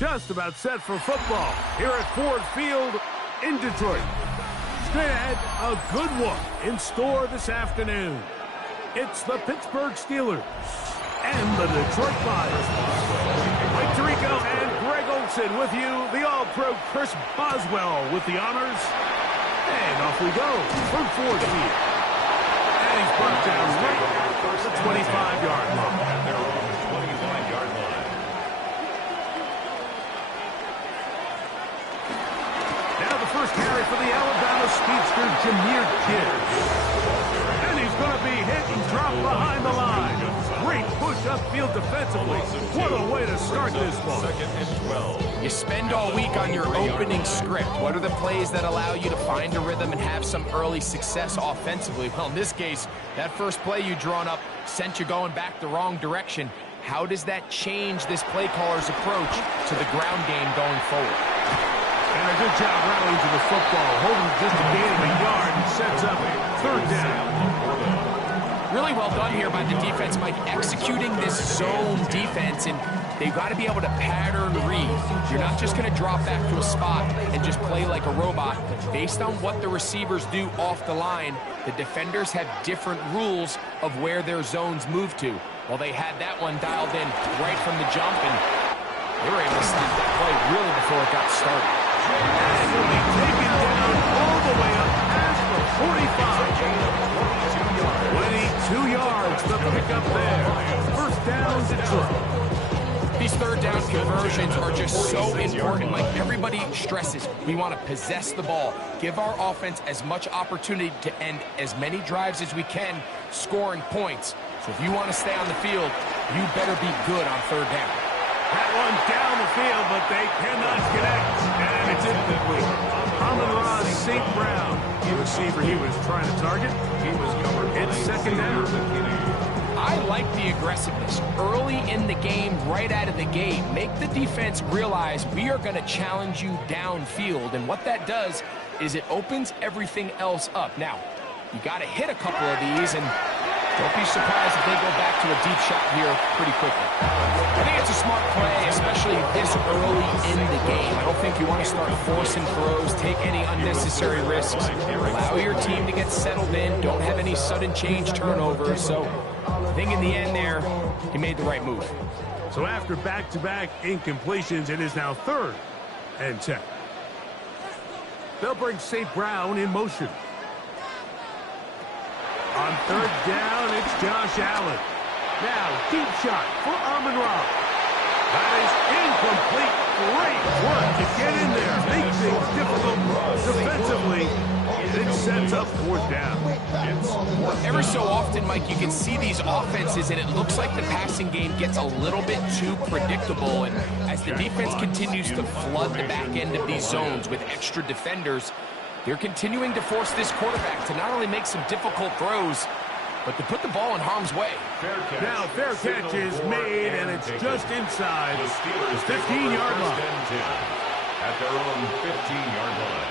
Just about set for football here at Ford Field in Detroit. Straight ahead, a good one in store this afternoon. It's the Pittsburgh Steelers and the Detroit Lions. Mike Tirico and Greg Olsen with you. The All-Pro Chris Boswell with the honors. And off we go from Ford Field. And he's brought down right at the 25-yard line. Jahmyr Gibbs. And he's going to be hit and dropped behind the line. Great push upfield defensively. What a way to start this ball. You spend all week on your opening script. What are the plays that allow you to find a rhythm and have some early success offensively? Well, in this case, that first play you drawn up sent you going back the wrong direction. How does that change this play caller's approach to the ground game going forward? And a good job rallying to the football, holding just a gain of a yard and sets up third down. Really well done here by the defense, Mike, executing this zone defense, and they've got to be able to pattern read. You're not just going to drop back to a spot and just play like a robot. Based on what the receivers do off the line, the defenders have different rules of where their zones move to. Well, they had that one dialed in right from the jump, and they were able to stop that play really before it got started. And will be taken down all the way up past the 45. 22 yards to pick up there. First down, Detroit. These third down conversions are just so important. Like everybody stresses, we want to possess the ball, give our offense as much opportunity to end as many drives as we can, scoring points. So if you want to stay on the field, you better be good on third down. That one down the field, but they cannot connect. And it's incomplete. Amon-Ra St. Brown, the receiver he was trying to target. He was covered. It's second down. I like the aggressiveness early in the game, right out of the gate. Make the defense realize we are going to challenge you downfield. And what that does is it opens everything else up. Now, you got to hit a couple of these, and don't be surprised if they go back to a deep shot here pretty quickly. I think it's a smart play, especially this early in the game. I don't think you want to start forcing throws, take any unnecessary risks. Allow your team to get settled in. Don't have any sudden change turnovers. So I think in the end there, he made the right move. So after back-to-back incompletions, it is now 3rd and 10. They'll bring St. Brown in motion. On third down, it's Josh Allen. Now, deep shot for Amon-Ra. That is incomplete. Great work to get in there. Make things difficult defensively. It sets up fourth down. Every so often, Mike, you can see these offenses, and it looks like the passing game gets a little bit too predictable. And as the defense continues to flood the back end of these zones with extra defenders, they're continuing to force this quarterback to not only make some difficult throws, but to put the ball in harm's way. Now, fair catch is made, and it's just inside the 15-yard line. At their own 15-yard line.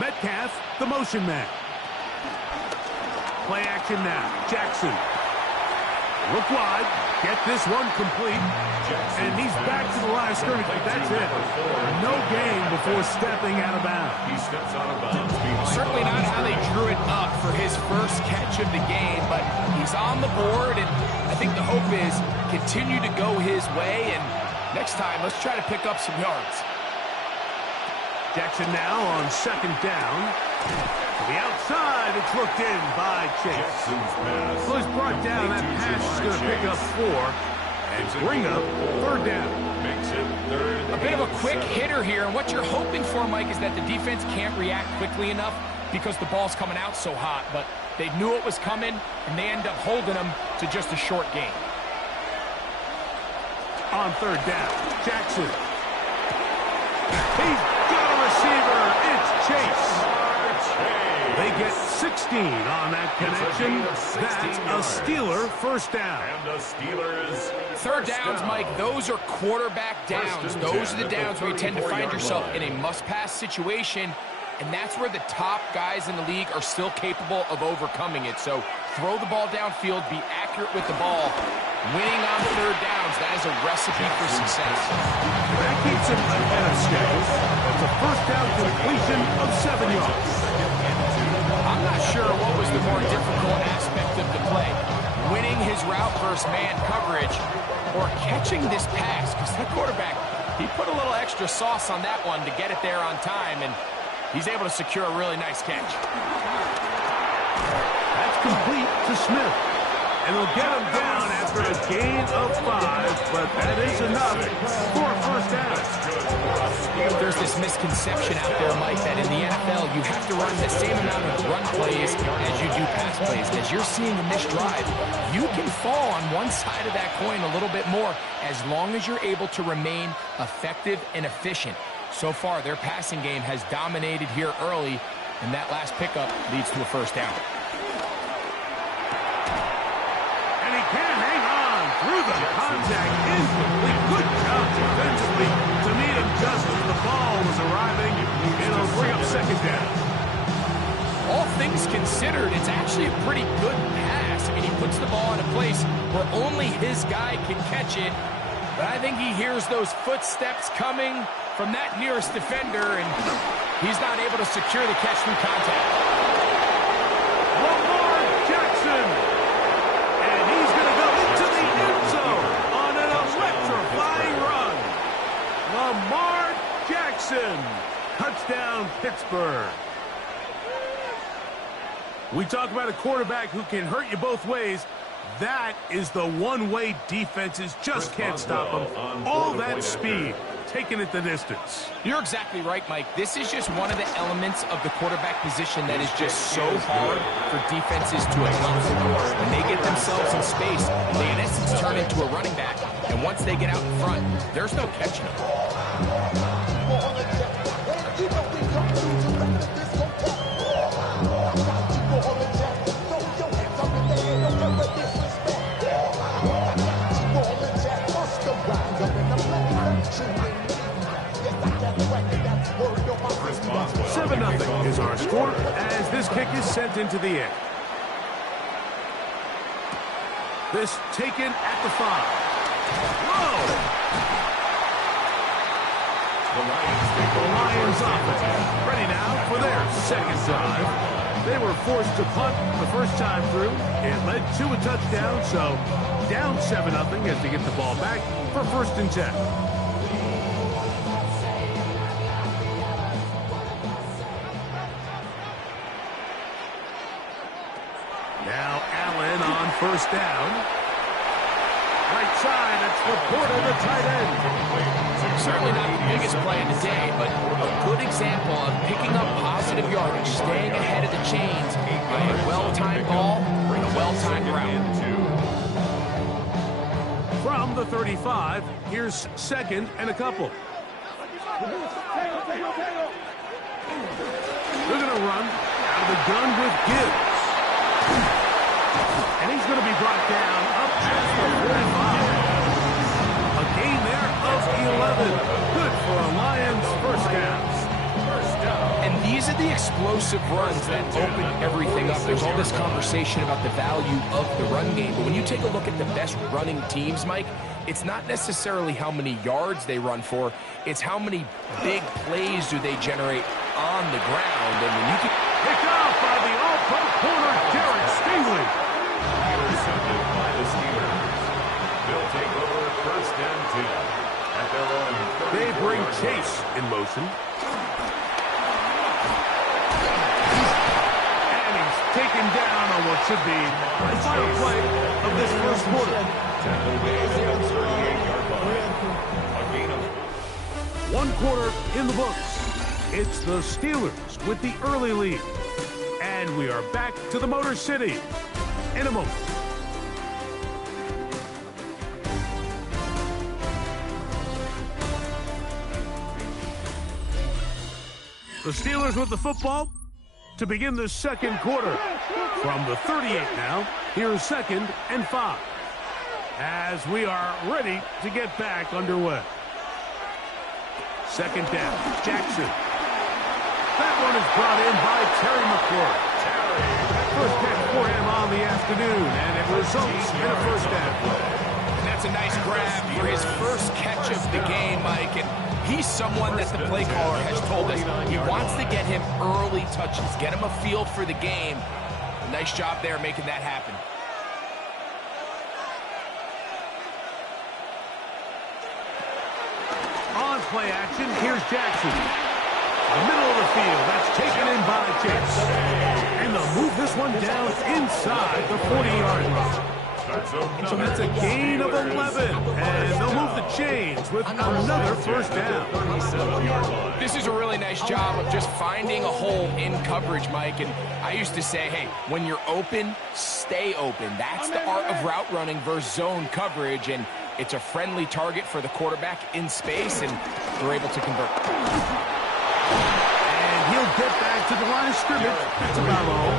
Metcalf, the motion man. Play action now. Jackson. Look wide. Get this one complete. And he's back to the line of scrimmage, but that's it. No gain before stepping out of bounds. He steps out of bounds. Certainly not how they drew it up for his first catch of the game, but he's on the board, and I think the hope is continue to go his way, and next time, let's try to pick up some yards. Jackson now on second down. To the outside, it's looked in by Chase. So he's brought down. That pass is going to pick up 4 and bring up third down. A bit of a quick hitter here, and what you're hoping for, Mike, is that the defense can't react quickly enough because the ball's coming out so hot, but they knew it was coming, and they end up holding them to just a short gain. On third down, Jackson. He's got a receiver. It's Chase. They get 16 on that connection. That's a Steeler first down. And the Steelers. Third downs, Mike, those are quarterback downs. Those are the downs where you tend to find yourself in a must-pass situation, and that's where the top guys in the league are still capable of overcoming it. So throw the ball downfield, be accurate with the ball. Winning on third downs, that is a recipe for success. That keeps him ahead of schedule. That's a first down completion of 7 yards. I'm not sure what was the more difficult aspect of the play. Winning his route versus man coverage or catching this pass, because that quarterback, he put a little extra sauce on that one to get it there on time, and He's able to secure a really nice catch. That's complete to Smith. And they'll get him down after a gain of 5, but that is enough for a first down. There's this misconception out there, Mike, that in the NFL, you have to run the same amount of run plays as you do pass plays. As you're seeing in this drive, you can fall on one side of that coin a little bit more as long as you're able to remain effective and efficient. So far, their passing game has dominated here early, and that last pickup leads to a first down. And he can't hang on through the contact. Incomplete. Good job defensively to meet him just as the ball was arriving. It'll bring up second down. All things considered, it's actually a pretty good pass. I mean, he puts the ball in a place where only his guy can catch it. But I think he hears those footsteps coming from that nearest defender, and he's not able to secure the catch through contact. Lamar Jackson. And he's going to go into the end zone on an electrifying run. Lamar Jackson. Touchdown, Pittsburgh. We talk about a quarterback who can hurt you both ways. That is the one-way defenses just can't stop him. All that speed, taking it the distance. You're exactly right, Mike. This is just one of the elements of the quarterback position that is just so hard for defenses to account for. When they get themselves in space, they in essence turn into a running back. And once they get out in front, there's no catching them. Nothing is our score as this kick is sent into the air. This taken at the 5. Whoa! The Lions offense ready now for their second drive. They were forced to punt the first time through. It led to a touchdown, so down 7-0 as they get the ball back for 1st and 10. Now Allen on first down. Right side, it's Laporta, the tight end. Certainly not the biggest play of the day, but a good example of picking up positive yardage, staying ahead of the chains by a well-timed ball and a well-timed route. From the 35, here's 2nd and a couple. They're going to run out of the gun with Gibbs. And he's going to be brought down up at the 45. A gain there of 11. Good for a Lions first down. And these are the explosive runs that open everything up. There's all this conversation about the value of the run game. But when you take a look at the best running teams, Mike, it's not necessarily how many yards they run for. It's how many big plays do they generate on the ground. And when you can picked off by the all-pro corner, Derek Stingley. Intercepted by the Steelers. They'll take over 1st and 10 at their own 30. They bring Chase in motion. And he's taken down on what should be the final play of this first quarter. One quarter in the books. It's the Steelers with the early lead. And we are back to the Motor City in a moment. The Steelers with the football to begin the second quarter. From the 38 now, here's 2nd and 5. As we are ready to get back underway. 2nd down, Jackson. That one is brought in by Terry McLaurin. First catch for him on the afternoon, and it results in a first down. And that's a nice grab for his first catch of the game, Mike. And he's someone that the play caller has told us he wants to get him early touches, get him a feel for the game. Nice job there making that happen. On play action, here's Jackson. The middle of the field. That's taken in by Chase. And they'll move this one down inside the 40-yard line. So that's a gain of 11. And they'll move the chains with another first down. This is a really nice job of just finding a hole in coverage, Mike. And I used to say, hey, when you're open, stay open. That's the art of route running versus zone coverage. And it's a friendly target for the quarterback in space, and they're able to convert. And he'll get back to the line of scrimmage. That's about all.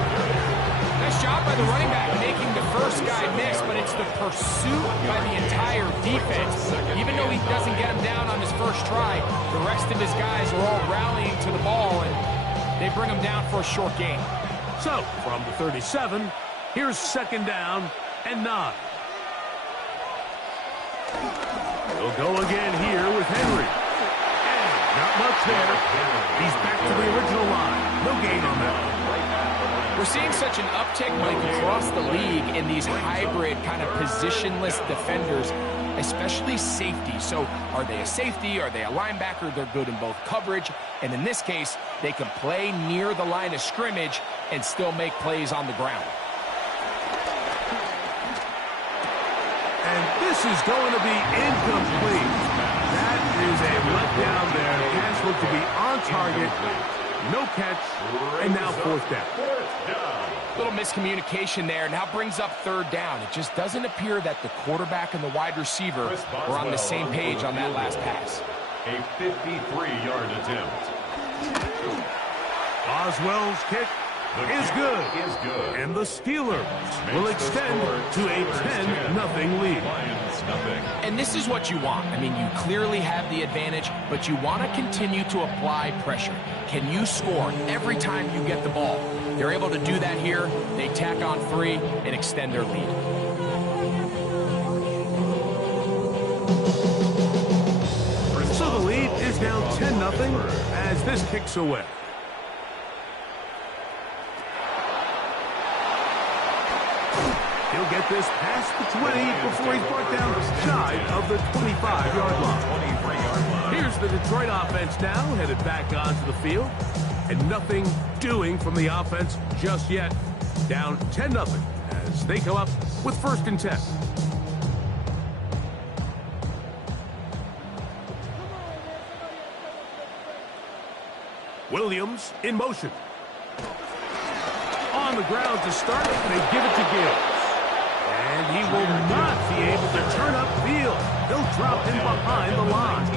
Nice job by the running back making the first guy miss, but it's the pursuit by the entire defense. Even though he doesn't get him down on his first try, the rest of his guys are all rallying to the ball, and they bring him down for a short gain. So, from the 37, here's second down and 9. They'll go again here with Henry. And not much there. He's back to the original line. No gain on that. We're seeing such an uptick, Mike, across the league in these hybrid kind of positionless defenders, especially safety. So are they a safety? Are they a linebacker? They're good in both coverage. And in this case, they can play near the line of scrimmage and still make plays on the ground. And this is going to be incomplete. That is a letdown there. The pass looked to be on target. No catch, and now fourth down. Little miscommunication there. Now brings up third down. It just doesn't appear that the quarterback and the wide receiver were on the same page on that last pass. A 53-yard attempt. Oswell's kick is good. And the Steelers will extend to a 10-0 lead. And this is what you want. I mean, you clearly have the advantage, but you want to continue to apply pressure. Can you score every time you get the ball? They're able to do that here. They tack on 3 and extend their lead. So the lead is now 10-0 as this kicks away. He'll get this past the 20 before he's brought down shy of the 25-yard line. Here's the Detroit offense now, headed back onto the field. And nothing doing from the offense just yet. Down 10-0 as they come up with first and 10. Williams in motion. On the ground to start, they give it to Gibbs. And he will not be able to turn upfield. They'll drop him behind the line.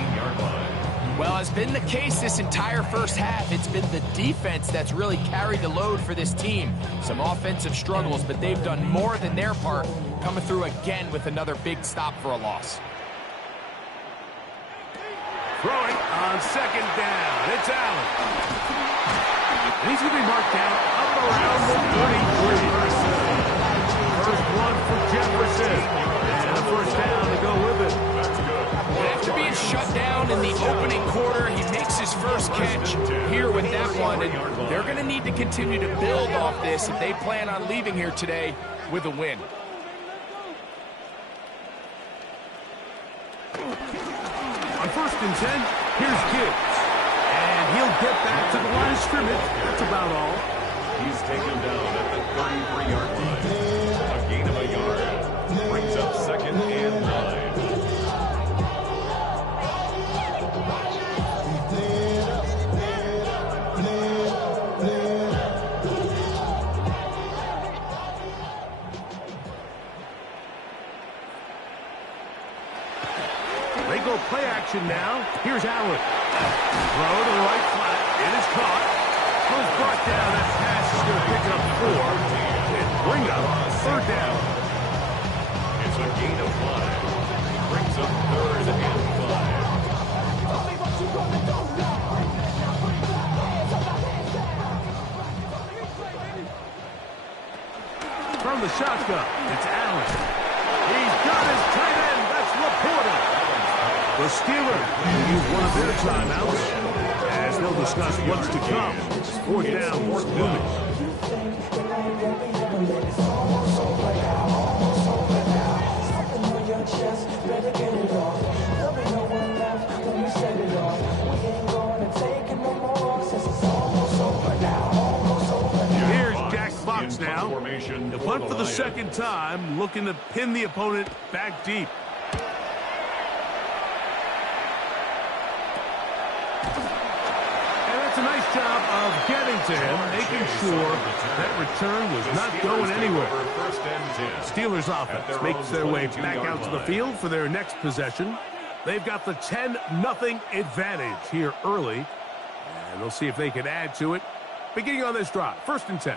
Well, as been the case this entire first half, it's been the defense that's really carried the load for this team. Some offensive struggles, but they've done more than their part, coming through again with another big stop for a loss. Throwing on second down. It's Allen. And he's going to be marked down up around the 33. First one for Jefferson. And a first down to go with it. After being shut down in the opening quarter, he makes his first catch here with that one. And they're going to need to continue to build off this if they plan on leaving here today with a win. On first and 10, here's Gibbs. And he'll get back to the line of scrimmage. That's about all. He's taken down at the 33-yard line. A gain of a yard. Brings up second and 9. They go play action now. Here's Allen. Throw to the right flat. It is caught. Was brought down. That pass is going to pick up 4 and bring up third down. It's a gain of 5. Brings up third and 5. From the shotgun, it's Allen. He's got his tight end. That's Laporta. The Steelers will use one of their timeouts as they'll discuss what's to come. Fourth down, Fort Loomis. second time, looking to pin the opponent back deep. And that's a nice job of getting to him, making sure that return was not going anywhere. Steelers offense makes their way back out to the field for their next possession. They've got the 10-0 advantage here early, and they'll see if they can add to it. Beginning on this drive, 1st and 10.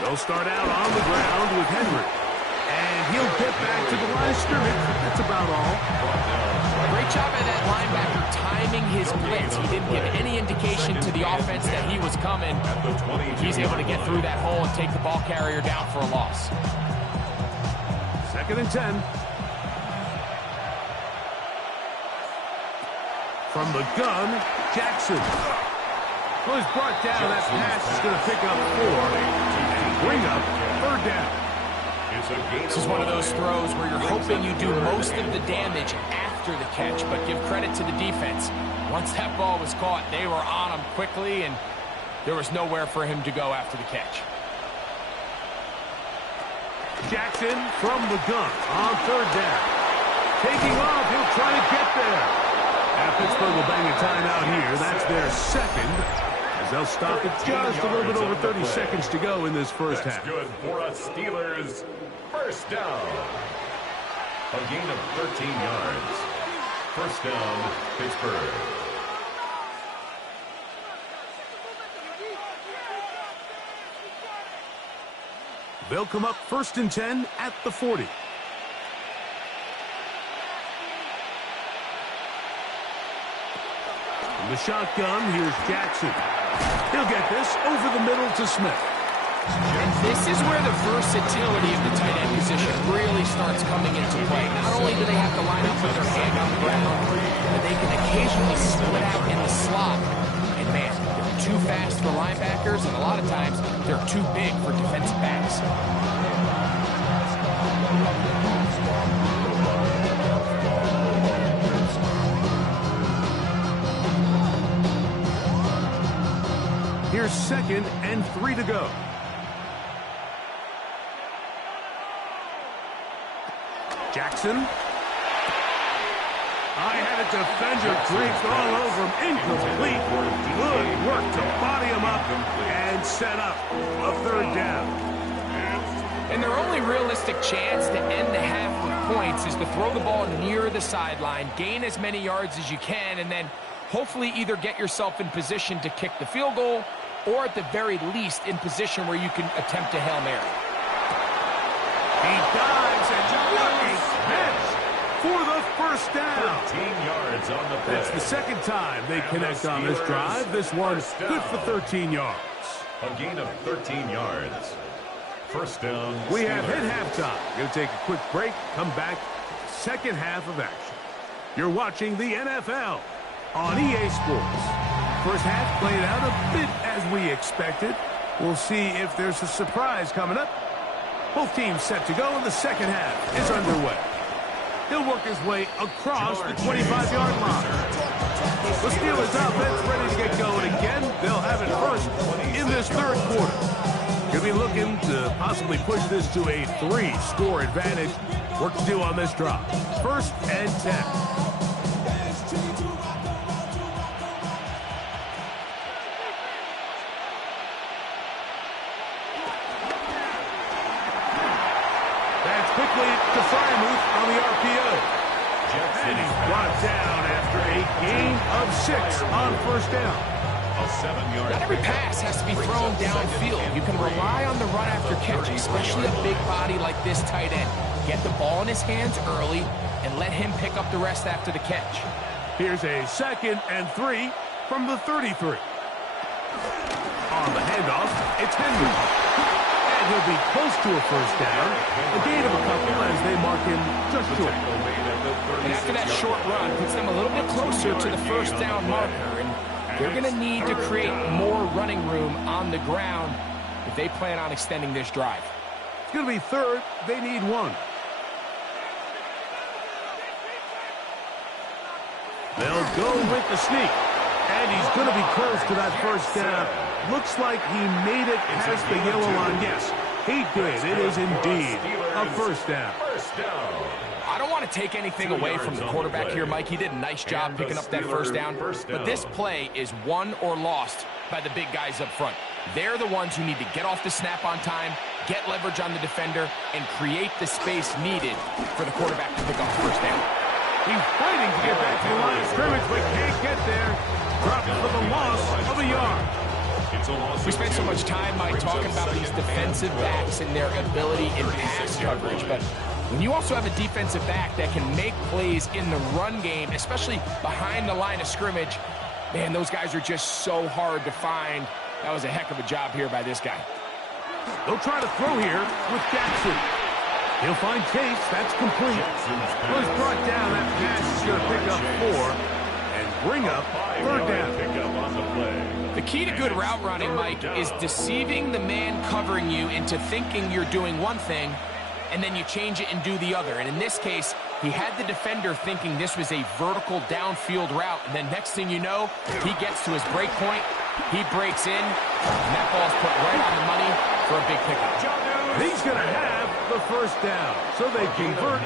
They'll start out on the ground with Henry. And he'll get back to the line of scrimmage. That's about all. Great job by that linebacker timing his blitz. He didn't give any indication to the offense that he was coming. He's able to get through that hole and take the ball carrier down for a loss. 2nd and 10. From the gun, Jackson. Well, he's brought down. That pass is going to pick up 4 and bring up 3rd down. This is one of those throws where you're hoping you do most of the damage after the catch, but give credit to the defense. Once that ball was caught, they were on him quickly, and there was nowhere for him to go after the catch. Jackson from the gun on 3rd down. Taking off, he'll try to get there. And Pittsburgh will bang a timeout here. That's their 2nd. As they'll stop it just a little bit over 30 seconds to go in this first half. That's good for us Steelers. 1st down. A gain of 13 yards. 1st down, Pittsburgh. They'll come up 1st and 10 at the 40. From the shotgun, here's Jackson. He'll get this over the middle to Smith. And this is where the versatility of the tight end position really starts coming into play. Not only do they have to line up with their hand on the ground, but they can occasionally split out in the slot. And man, they're too fast for linebackers, and a lot of times they're too big for defensive backs. Here's 2nd and 3 to go. Jackson. I had a defender draped all over him. Incomplete. Good work to body him up and set up a 3rd down. And their only realistic chance to end the half with points is to throw the ball near the sideline, gain as many yards as you can, and then hopefully either get yourself in position to kick the field goal or at the very least in position where you can attempt a Hail Mary. He dives and lucky catch for the 1st down. 13 yards on the play. That's the 2nd time they connect on this drive. This one good for 13 yards. A gain of 13 yards. 1st down. We have hit halftime. Going to take a quick break. Come back. 2nd half of action. You're watching the NFL on EA Sports. First half played out a bit as we expected. We'll see if there's a surprise coming up. Both teams set to go, and the 2nd half is underway. He'll work his way across the 25-yard line. The Steelers offense ready to get going again. They'll have it first in this 3rd quarter. Going to be looking to possibly push this to a 3-score advantage. Work to do on this drive. 1st and 10. Quickly to Freiermuth on the RPO. And he's brought down after a gain of 6 on 1st down. A 7-yard. Not every pass has to be thrown downfield. You can rely on the run after catch, especially a big body like this tight end. Get the ball in his hands early and let him pick up the rest after the catch. Here's a 2nd and 3 from the 33. On the handoff, it's Henry. He'll be close to a 1st down. A gain of a couple as they mark him just short. And after that short run, puts them a little bit closer to the 1st down marker. And they're going to need to create more running room on the ground if they plan on extending this drive. It's going to be 3rd. They need 1. They'll go with the sneak. And he's going to be close to that first down. Looks like he made it past the yellow line. Yes, he did. It is indeed a first down. I don't want to take anything away from the quarterback here, Mike. He did a nice job picking up that first down. But this play is won or lost by the big guys up front. They're the ones who need to get off the snap on time, get leverage on the defender, and create the space needed for the quarterback to pick up the first down. He's fighting to get back to the line of scrimmage, but can't get there. Dropped for the loss of a yard. We spent so much time, Mike, talking about these defensive backs and their ability in pass coverage, but when you also have a defensive back that can make plays in the run game, especially behind the line of scrimmage, man, those guys are just so hard to find. That was a heck of a job here by this guy. They'll try to throw here with Jackson. He'll find Chase. That's complete. Well, he's brought down. That pass is going to pick up 4 and bring up third down. The key to good route running, Mike, is deceiving the man covering you into thinking you're doing one thing, and then you change it and do the other. And in this case, he had the defender thinking this was a vertical downfield route, and then next thing you know, he gets to his break point, he breaks in, and that ball's put right on the money for a big pickup. He's going to have the first down, so they convert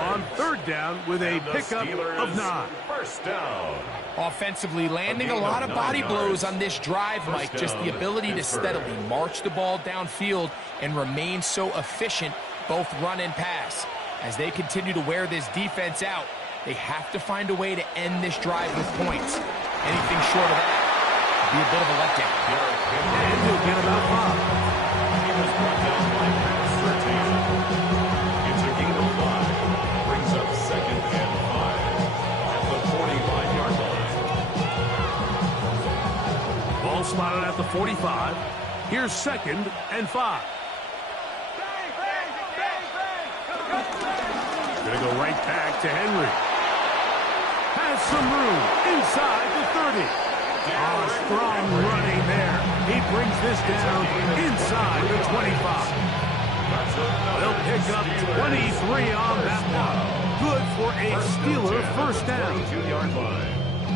on third down with a pickup of 9. First down. Offensively, landing a lot of body blows on this drive, Mike. Just the ability to steadily march the ball downfield and remain so efficient, both run and pass. As they continue to wear this defense out, they have to find a way to end this drive with points. Anything short of that would be a bit of a letdown. And he'll get about 5. He was brought down by pass 13. It's a gain of 5. Brings up 2nd and 5 at the 45-yard line. Ball slotted at the 45. Here's 2nd and 5. Going to go right back to Henry. Has some room inside the 30. Strong running there. He brings this down inside the 25. They'll pick up 23 on that one. Good for a Steeler first down.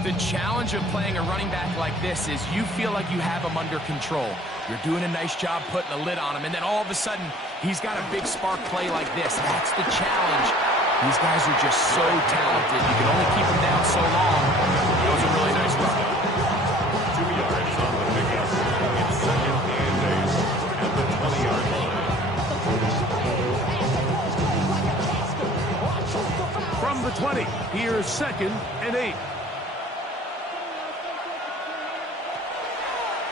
The challenge of playing a running back like this is you feel like you have him under control. You're doing a nice job putting a lid on him, and then all of a sudden, he's got a big spark play like this. That's the challenge. These guys are just so talented. You can only keep them down so long. It was a really nice run. 2 yards on the pickup. It's 2nd and 8 at the 20-yard line. From the 20, here's 2nd and 8.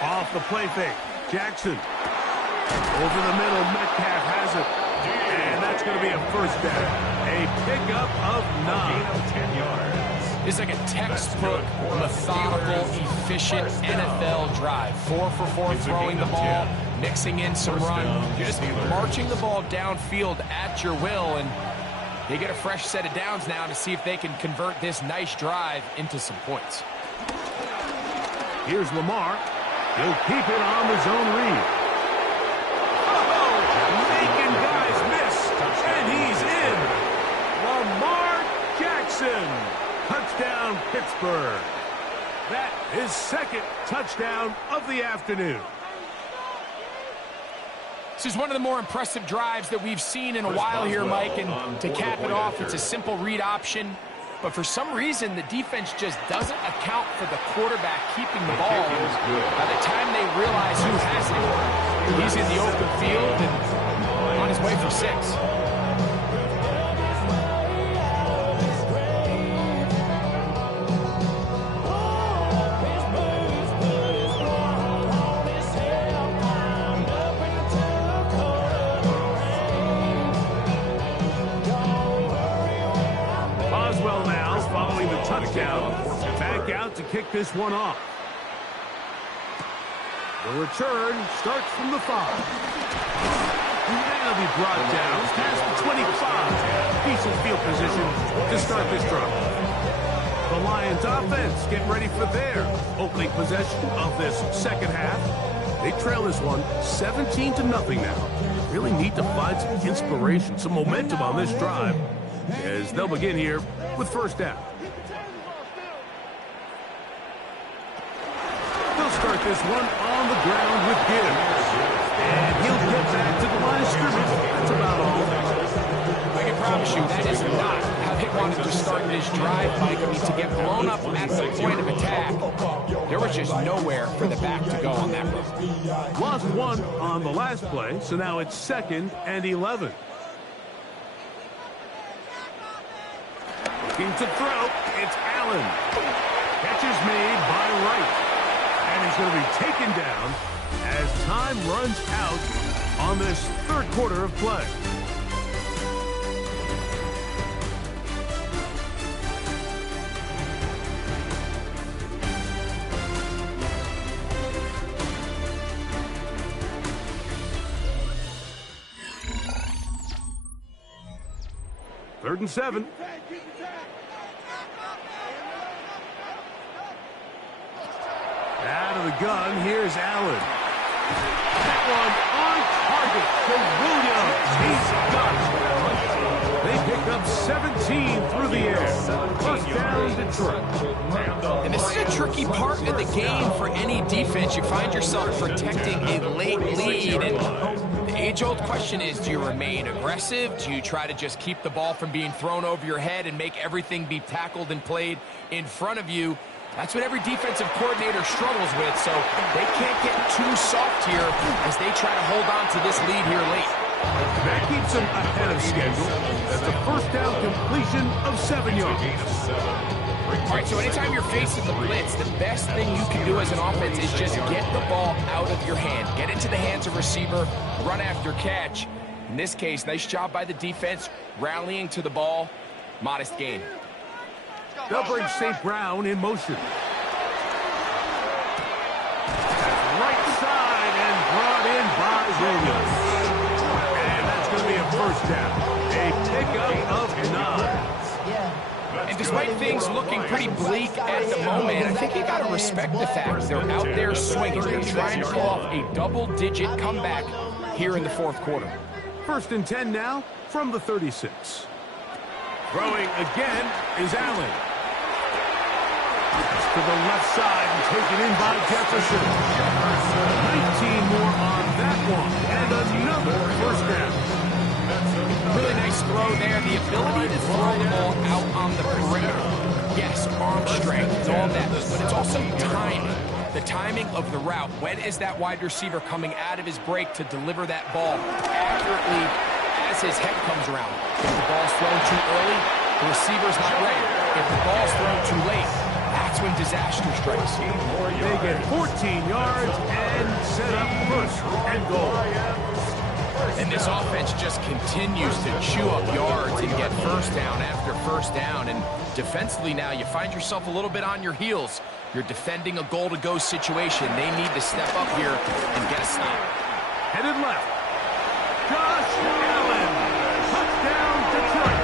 Off the play fake. Jackson. Over the middle, Metcalf has it. And that's going to be a first down. A pickup of 9. Gain of 10 yards. It's like a textbook, methodical, efficient NFL drive. 4 for 4 throwing the ball, mixing in some run. You're just marching the ball downfield at your will, and they get a fresh set of downs now to see if they can convert this nice drive into some points. Here's Lamar. He'll keep it on the zone read. Oh, making guys miss, and he's in. Lamar Jackson. Touchdown, Pittsburgh. That is 2nd touchdown of the afternoon. This is one of the more impressive drives that we've seen in a while here, Mike, and to cap it off, it's a simple read option. But for some reason, the defense just doesn't account for the quarterback keeping the ball. By the time they realize who has it, he's in the open field and on his way for 6. Touchdown. Back out to kick this one off. The return starts from the 5. And he'll be brought down past the 25. Decent field position to start this drive. The Lions offense getting ready for their opening possession of this second half. They trail this one 17-0 now. Really need to find some inspiration, some momentum on this drive as they'll begin here with first down. start this one on the ground with Gibbs. And he'll get back to the line of scrimmage. That's about all. I can promise you that is not how they wanted to start this drive, Mike. I mean, to get blown up at the point of attack, there was just nowhere for the back to go on that run. Lost one on the last play, so now it's 2nd and 11. Looking to throw, it's Allen. Catch is made by Wright. And he's going to be taken down as time runs out on this 3rd quarter of play. Third and 7. Out of the gun, here's Allen. That one on target to Williams. He's got it. They pick up 17 through the air. First down, Detroit. And this is a tricky part of the game for any defense. You find yourself protecting a late lead. And the age-old question is, do you remain aggressive? Do you try to just keep the ball from being thrown over your head and make everything be tackled and played in front of you? That's what every defensive coordinator struggles with, so they can't get too soft here as they try to hold on to this lead here late. That keeps them ahead of schedule. That's a first down completion of 7 yards. All right, so anytime you're facing the blitz, the best thing you can do as an offense is just get the ball out of your hand. Get into the hands of receiver, run after catch. In this case, nice job by the defense, rallying to the ball. Modest gain. They'll bring St. Brown in motion. Right side and brought in by Williams. And that's going to be a first down. A pickup of 9. And despite things looking pretty bleak at the moment, I think you got to respect the fact they're out there swinging. They're trying to pull off a double-digit comeback here in the 4th quarter. 1st and 10 now from the 36. Throwing again is Allen. To the left side and taken in by Jefferson. 19 more on that one. And another first down. Really nice throw there. The ability to throw the ball out on the perimeter. Yes, arm strength and all that, but it's also timing. The timing of the route. When is that wide receiver coming out of his break to deliver that ball accurately as his head comes around? If the ball's thrown too early, the receiver's not ready. If the ball's thrown too late, that's when disaster strikes. They get 14 yards and set up 1st and goal. And this offense just continues to chew up yards and get first down after first down. And defensively now, you find yourself a little bit on your heels. You're defending a goal-to-go situation. They need to step up here and get a stop. Headed left. Josh Allen. Touchdown, Detroit.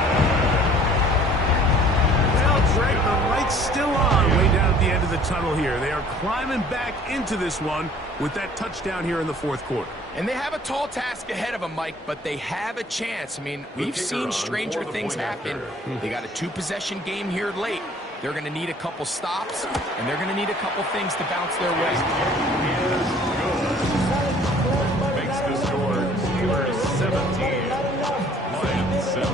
Well, Greg, the light's still on way down at the end of the tunnel here. They are climbing back into this one with that touchdown here in the 4th quarter. And they have a tall task ahead of them, Mike, but they have a chance. I mean, we've seen stranger things happen. They got a 2-possession game here late. They're going to need a couple stops, and they're going to need a couple things to bounce their way. Makes the score Steelers 17, Lions 7.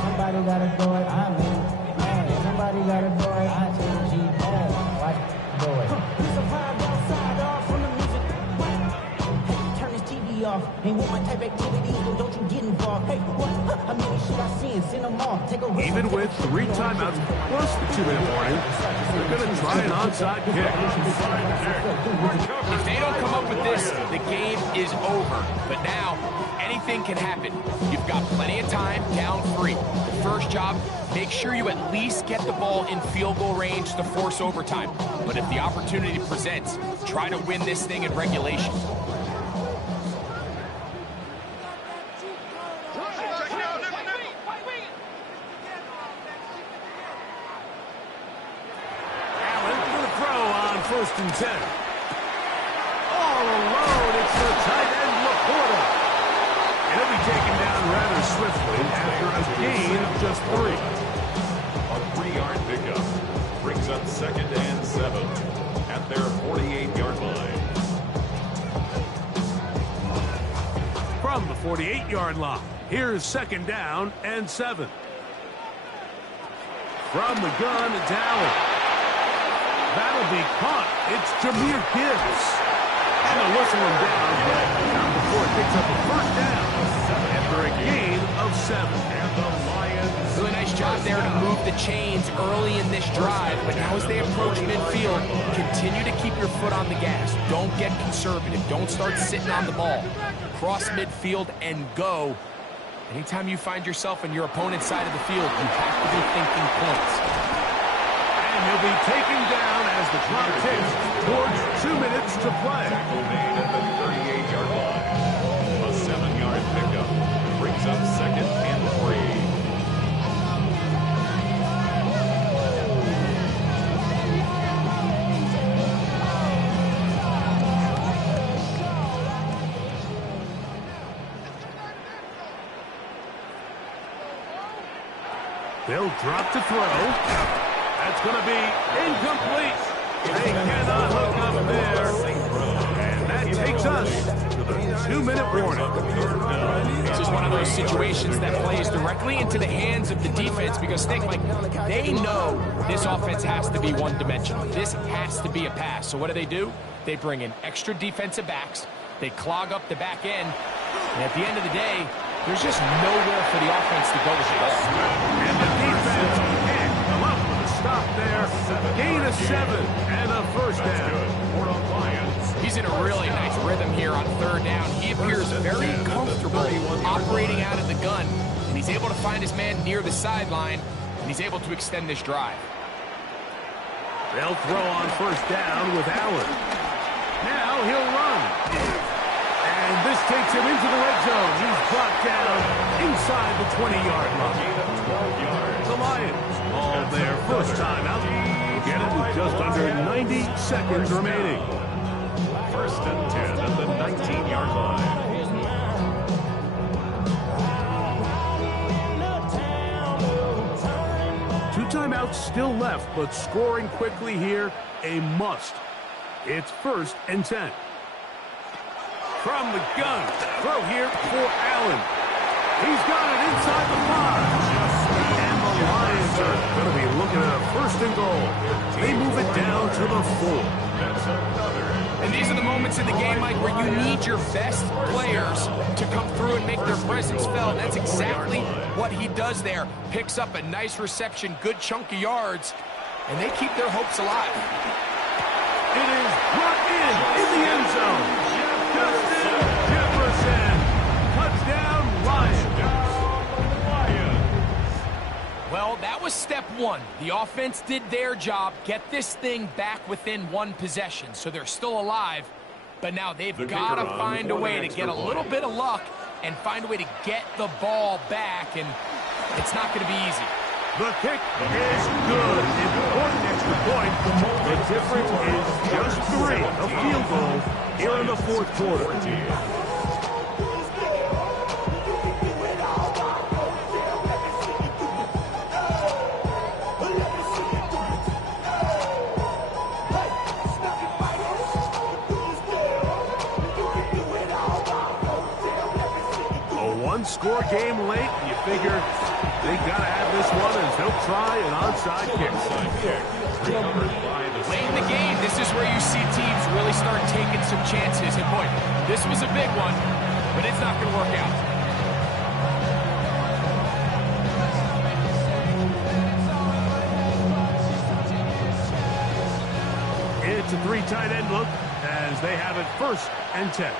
Somebody gotta do it. I mean, hey, somebody gotta do it. I change it. Watch do it. Turn this TV off. Ain't want my type activities, so don't you get involved. Hey, what? How many should I see? Send them off. Take a risk. Even with 3 timeouts plus the 2-minute warning, they're going to try an onside kick. If they don't come up with this, the game is over. But now, anything can happen. You've got plenty of time, down 3. The first job, make sure you at least get the ball in field goal range to force overtime. But if the opportunity presents, try to win this thing in regulation. Allen for the throw on 1st and 10. All alone, it's the tight end, Laporta. And he'll be taken down rather swiftly after a gain of just 3. A 3-yard pickup brings brings up 2nd and 7 at their 48-yard line. From the 48-yard line, here's 2nd down and 7. From the gun, it's Allen. That'll be caught. It's Jahmyr Gibbs. And they'll whistle him down, but not before it picks up a 1st down after a gain of 7. And the Lions. Really nice job there to move the chains early in this drive, but now as they approach midfield, continue to keep your foot on the gas. Don't get conservative. Don't start sitting on the ball. Cross midfield and go. Anytime you find yourself on your opponent's side of the field, you have to be thinking points. And he'll be taken down as the clock ticks towards 2 minutes to play. Tackle made at the 38-yard line. A 7-yard pickup brings up 2nd and 3. They'll drop to throw. That's going to be incomplete. They cannot hook up there. And that takes us to the 2-minute warning. This is one of those situations that plays directly into the hands of the defense because think like they know this offense has to be one-dimensional. This has to be a pass. So what do? They bring in extra defensive backs. They clog up the back end. And at the end of the day, there's just nowhere for the offense to go with the ball. And the defense can't come up with a stop there. Gain of 7 and a 1st down. He's in a really nice rhythm here on 3rd down. He appears very comfortable operating out of the gun, and he's able to find his man near the sideline, and he's able to extend this drive. They'll throw on 1st down with Allen. Now he'll run. And this takes him into the red zone. He's brought down inside the 20-yard line. The Lions, all their first time out, get it with just under 90 seconds remaining. 1st and 10 at the 19-yard line. Two timeouts still left, but scoring quickly here, a must. It's 1st and 10. From the gun, throw here for Allen. He's got it inside the 5. And the Lions are going to be looking at a 1st and goal. They move it down to the 4. And these are the moments in the game, Mike, where you need your best players to come through and make their presence felt. That's exactly what he does there. Picks up a nice reception, good chunk of yards, and they keep their hopes alive. It is brought in the end zone. Justin Jefferson. Touchdown, Lions. Well, that was step 1. The offense did their job, get this thing back within 1 possession. So they're still alive, but now they've got to find a way to get a little bit of luck and find a way to get the ball back, and it's not going to be easy. The kick is good. Important extra point. The difference is just 3. A field goal here in the 4th quarter. One-score game late. You figure they got to have this one as they'll try an onside kick. Late in the game, this is where you see teams really start taking some chances. And boy, this was a big one, but it's not going to work out. It's a 3 tight end look as they have it 1st and 10.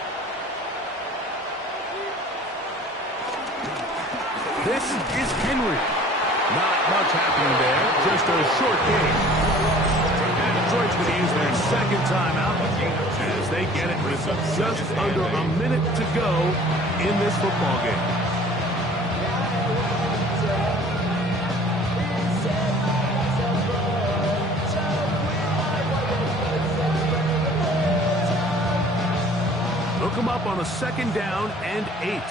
This is Henry. Not much happening there. Just a short game. And Detroit's going to use their 2nd timeout as they get it with just under a minute to go in this football game. Hook them up on a 2nd down and 8.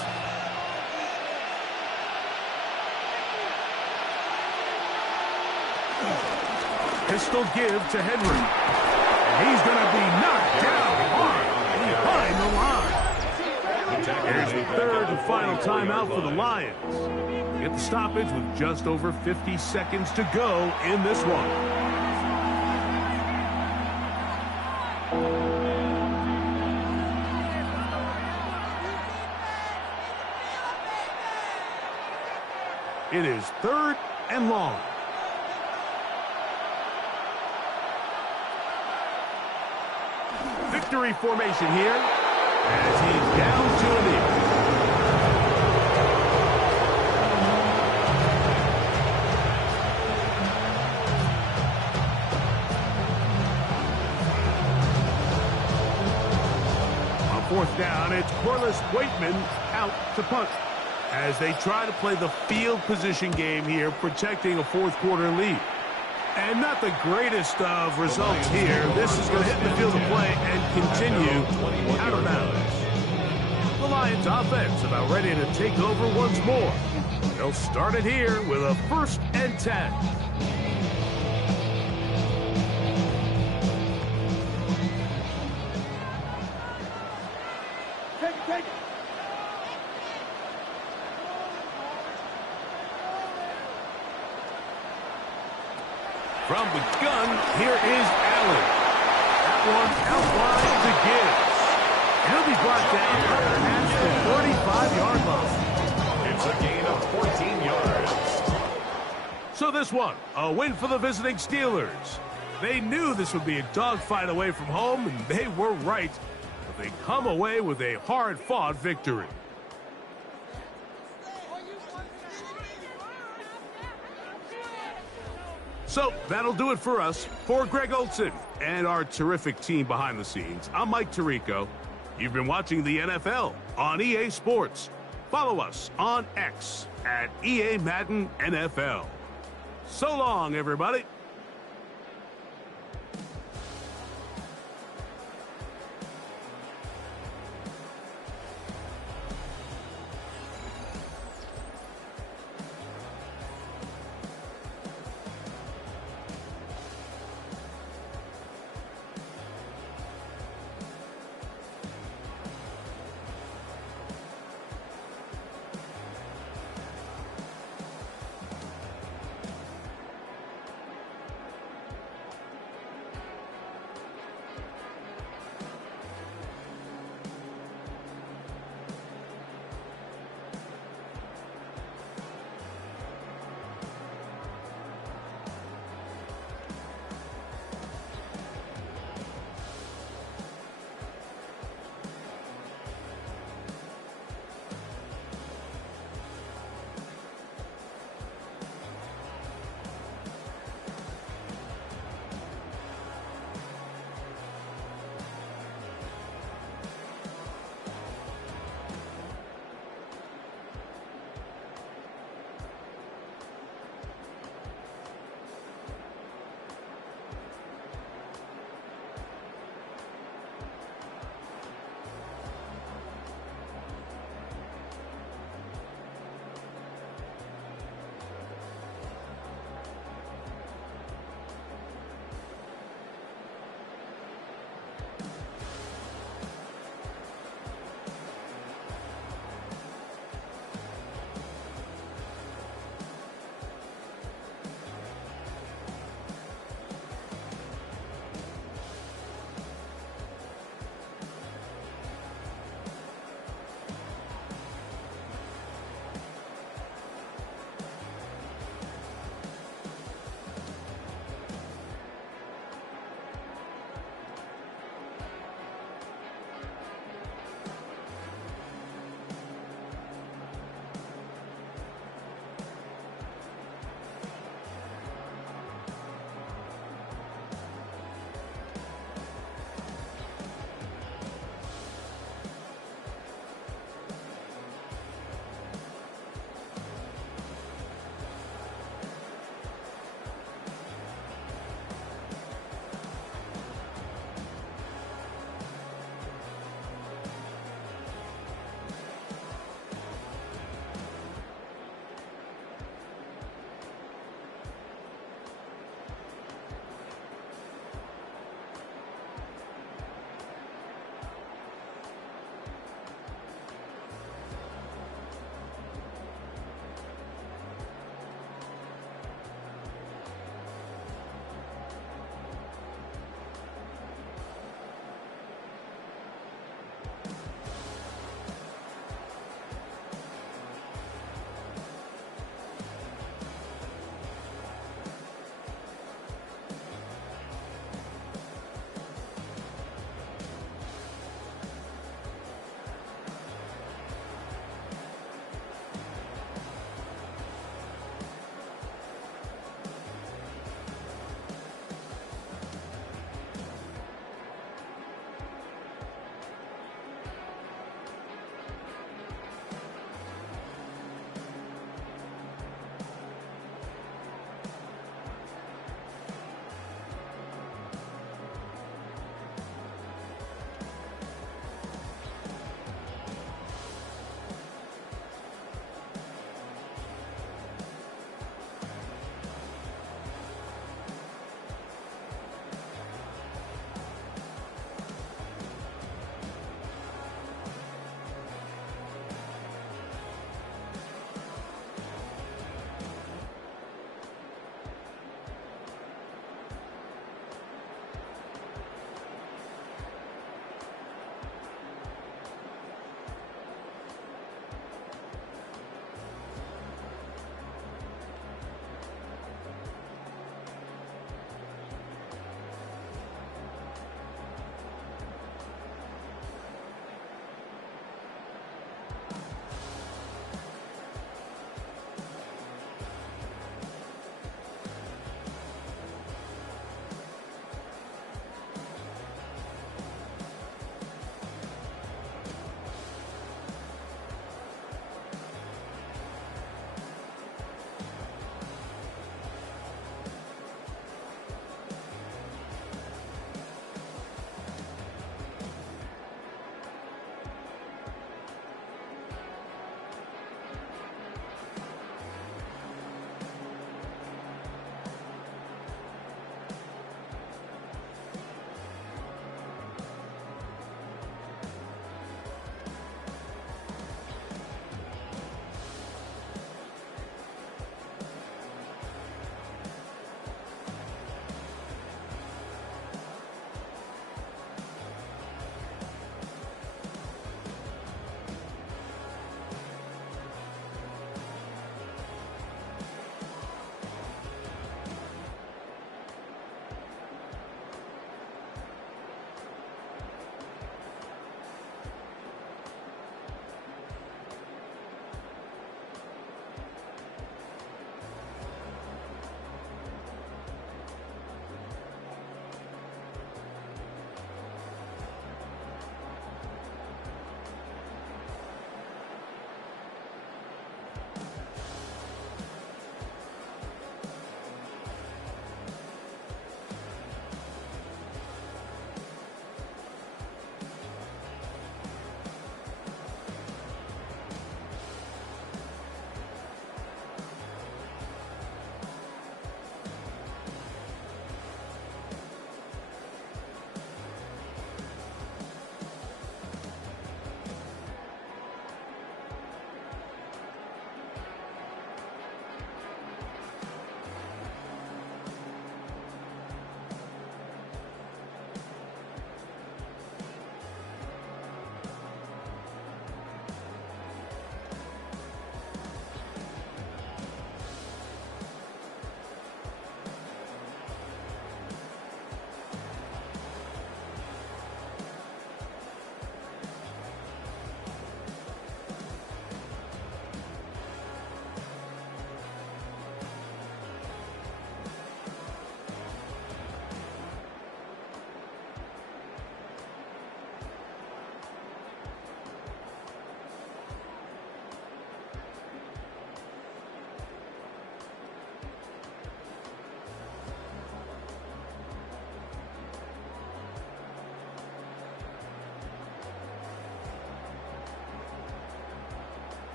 pistol give to Henry. And he's going to be knocked down hard behind the line. Here's the third and final timeout for the Lions. Get the stoppage with just over 50 seconds to go in this one. It is third and long. Victory formation here as he's down to the knee. On fourth down, it's Corliss Waitman out to punt as they try to play the field position game here, protecting a fourth quarter lead. And not the greatest of results here. This is going to hit the field of play and continue out of bounds. The Lions offense about ready to take over once more. They'll start it here with a 1st and 10. Take it. From the gun, here is Allen. That one outlined to Gibbs. He'll be brought down at the 45-yard line. It's a gain of 14 yards. So this one, a win for the visiting Steelers. They knew this would be a dogfight away from home, and they were right. But they come away with a hard-fought victory. So that'll do it for us. For Greg Olsen and our terrific team behind the scenes, I'm Mike Tirico. You've been watching the NFL on EA Sports. Follow us on X at EA Madden NFL. So long, everybody.